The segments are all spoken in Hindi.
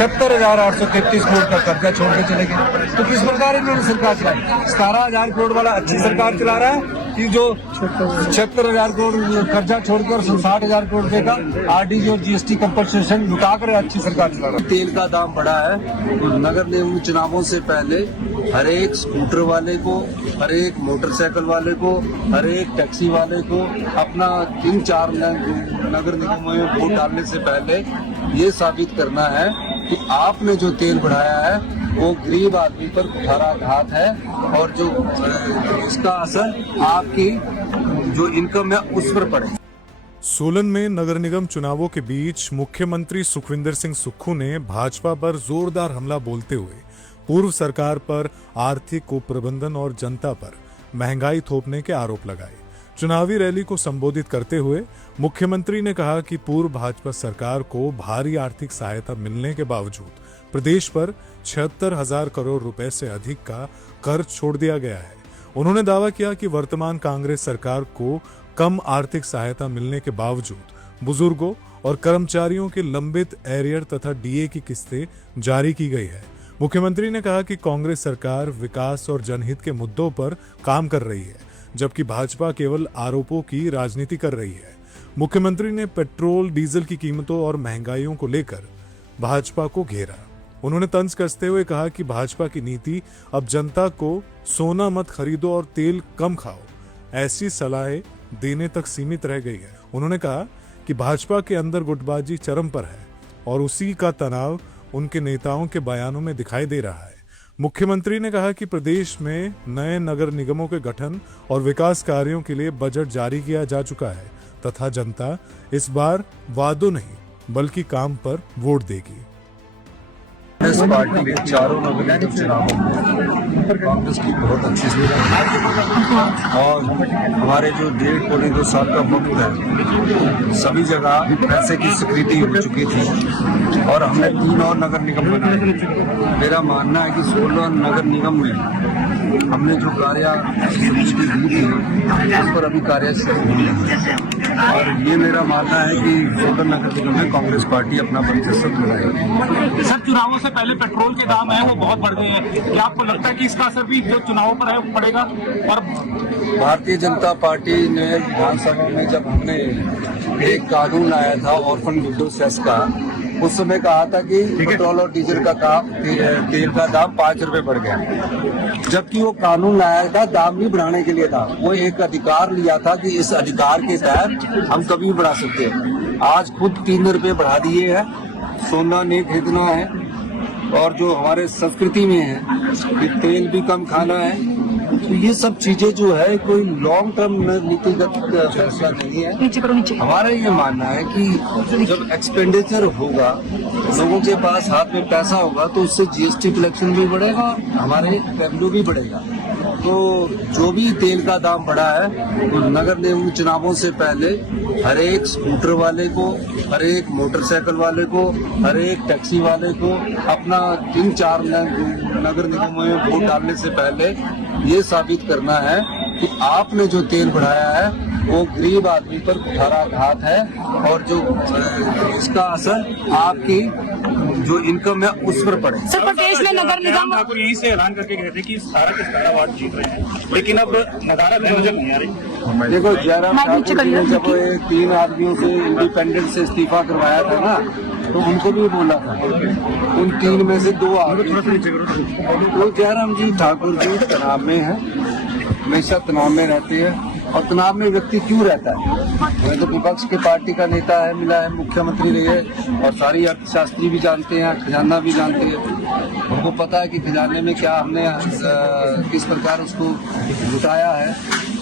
76,833 करोड़ का कर्जा छोड़ के चले गए। तो किस प्रकार इन्होंने सरकार चलाई? 17,000 करोड़ वाला अच्छी सरकार चला रहा है कि जो 76,000 करोड़ कर्जा छोड़कर 60,000 करोड़ देगा आरडीजी और जीएसटी कंपनसेशन लुटा कर अच्छी सरकार चला रहा है। तेल का दाम बढ़ा है तो नगर निगम चुनावों से पहले हर एक स्कूटर वाले को, हर एक मोटरसाइकिल वाले को, हर एक टैक्सी वाले को अपना 3-4 नगर निगमों में वोट डालने से पहले ये साबित करना है कि आपने जो तेल बढ़ाया है वो गरीब आदमी पर कुठाराघात है और जो इसका असर आपकी जो इनकम है उस पर पड़े। सोलन में नगर निगम चुनावों के बीच मुख्यमंत्री सुखविंदर सिंह सुक्खू ने भाजपा पर जोरदार हमला बोलते हुए पूर्व सरकार पर आर्थिक कुप्रबंधन और जनता पर महंगाई थोपने के आरोप लगाए। चुनावी रैली को संबोधित करते हुए मुख्यमंत्री ने कहा कि पूर्व भाजपा सरकार को भारी आर्थिक सहायता मिलने के बावजूद प्रदेश पर 76,000 करोड़ रुपए से अधिक का कर्ज छोड़ दिया गया है। उन्होंने दावा किया कि वर्तमान कांग्रेस सरकार को कम आर्थिक सहायता मिलने के बावजूद बुजुर्गों और कर्मचारियों के लंबित एरियर तथा डीए की किस्तें जारी की गई है। मुख्यमंत्री ने कहा कि कांग्रेस सरकार विकास और जनहित के मुद्दों पर काम कर रही है, जबकि भाजपा केवल आरोपों की राजनीति कर रही है। मुख्यमंत्री ने पेट्रोल डीजल की कीमतों और महंगाइयों को लेकर भाजपा को घेरा। उन्होंने तंज कसते हुए कहा कि भाजपा की नीति अब जनता को सोना मत खरीदो और तेल कम खाओ ऐसी सलाहें देने तक सीमित रह गई है। उन्होंने कहा कि भाजपा के अंदर गुटबाजी चरम पर है और उसी का तनाव उनके नेताओं के बयानों में दिखाई दे रहा है। मुख्यमंत्री ने कहा कि प्रदेश में नए नगर निगमों के गठन और विकास कार्यों के लिए बजट जारी किया जा चुका है तथा जनता इस बार वादों नहीं बल्कि काम पर वोट देगी। कांग्रेस पार्टी के चारों नगर निगम चुनावों में कांग्रेस की बहुत अच्छी स्थिति और हमारे जो 1.5 साल का वक्त है सभी जगह पैसे की स्वीकृति हो चुकी थी और हमने 3 और नगर निगम बनाए। मेरा मानना है कि 16 नगर निगम में हमने जो कार्य स्वीकृति दी थी उस पर अभी कार्य शुरू हुई है और ये मेरा मानना है कि 16 नगर निगम में कांग्रेस पार्टी अपना प्रतिशत लगाएगी। सर, चुनावों से पहले पेट्रोल के दाम है वो बहुत बढ़ गए हैं, क्या आपको लगता है कि इसका असर भी जो चुनावों पर है पड़ेगा? और भारतीय जनता पार्टी ने विधानसभा में जब हमने एक कानून आया था ऑर्फन विडो सेस का, उस समय कहा था कि पेट्रोल और डीजल का तेल का दाम 5 रुपए बढ़ गया, जबकि वो कानून आया था दाम नहीं बढ़ाने के लिए था। वो एक अधिकार लिया था कि इस अधिकार के तहत हम कभी भी बढ़ा सकते हैं। आज खुद 3 रुपए बढ़ा दिए हैं। सोना नहीं खरीदना है और जो हमारे संस्कृति में है कि तेल भी कम खाना है, तो ये सब चीजें जो है कोई लॉन्ग टर्म नीतिगत फैसला नहीं है। हमारा ये मानना है कि जब एक्सपेंडिचर होगा, लोगों के पास हाथ में पैसा होगा तो उससे जीएसटी कलेक्शन भी बढ़ेगा, हमारे रेवेन्यू भी बढ़ेगा। तो जो भी तेल का दाम बढ़ा है तो नगर निगम चुनावों से पहले हर एक स्कूटर वाले को, हर एक मोटरसाइकिल वाले को, हर एक टैक्सी वाले को अपना 3-4 नगर निगमों में वोट डालने से पहले ये साबित करना है कि आपने जो तेल बढ़ाया है वो गरीब आदमी पर कुठाराघात है और जो इसका असर आपकी जो इनकम है उस पर पड़े। सर, प्रदेश में नगर निगम ठाकुर यही से ऐलान करके गए थे कि सारा के सारा वार्ड जीत रहे हैं, लेकिन अब नजारा नजर नहीं आ रही। देखो, जयराम ठाकुर जी ने जब 3 आदमियों से इंडिपेंडेंट से इस्तीफा करवाया था ना, तो उनको भी बोला था उन 3 में से 2 आदमी। तो जयराम जी ठाकुर जी तनाव में है, हमेशा तनाव में रहते हैं और तनाव में व्यक्ति क्यों रहता है? मैं तो विपक्ष के पार्टी का नेता है, मिला है, मुख्यमंत्री रहे और सारी अर्थशास्त्री भी जानते हैं, खजाना भी जानते हैं। उनको पता है कि खजाने में क्या हमने किस प्रकार उसको लुटाया है।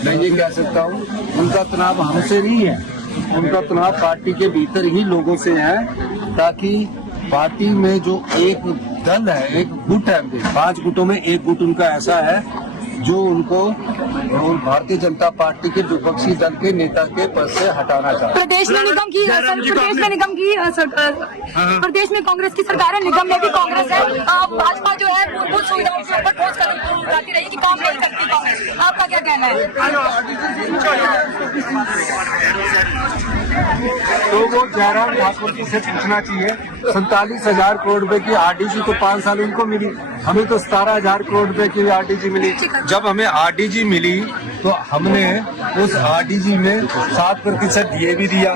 मैं ये कह सकता हूँ उनका तनाव हमसे नहीं है, उनका तनाव पार्टी के भीतर ही लोगों से है, ताकि पार्टी में जो एक दल है, एक गुट है, 5 गुटों में एक गुट उनका ऐसा है जो उनको भारतीय जनता पार्टी के विपक्षी दल के नेता के पद से हटाना चाहता है। प्रदेश में निगम की प्रदेश में कांग्रेस की सरकार है, निगम में भी कांग्रेस है। भाजपा जो है मूलभूत सुविधाओं के ऊपर ठोस कदम उठाती रही कि काम नहीं करती कांग्रेस, आपका क्या कहना है? तो वो जयराम ठाकुर जी से पूछना चाहिए। 47,000 करोड़ रुपए की आरडीजी तो 5 साल उनको मिली, हमें तो 17,000 करोड़ रुपए की आरडीजी मिली। जब हमें आरडीजी मिली तो हमने उस आरडीजी में 7% डीए भी दिया,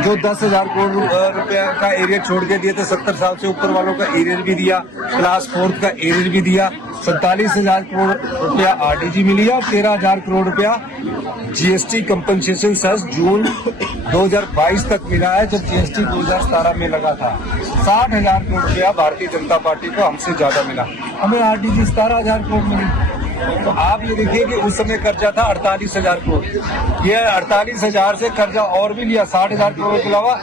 जो 10,000 करोड़ रुपए का एरियर छोड़ के दिए थे, 70 साल से ऊपर वालों का एरियर भी दिया, क्लास 4 का एरियर भी दिया। 47,000 करोड़ रुपया आरडीजी मिली और 13,000 करोड़ रुपया जीएसटी कंपनसेशन सेस जून 2022 तक मिला है, जब जीएसटी 2017 में लगा था। 60,000 करोड़ रुपया भारतीय जनता पार्टी को हमसे ज्यादा मिला, हमें आरडीजी 17,000 करोड़ मिली। तो आप ये देखिए कि उस समय कर्जा था 48,000 करोड़, ये 48,000 से कर्जा और भी लिया, 60,000 करोड़ के अलावा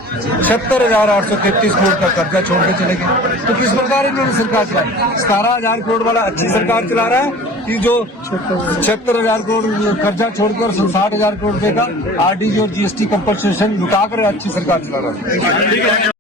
76,833 करोड़ का कर्जा छोड़ के चले गए। तो किस प्रकार इन्होंने सरकार चलाई? 17,000 करोड़ वाला अच्छी सरकार चला रहा है कि जो 76,000 करोड़ कर्जा छोड़कर 60,000 करोड़ रुपए का आरडीजी और जीएसटी कंपनसेशन लुटाकर अच्छी सरकार चला रहा है।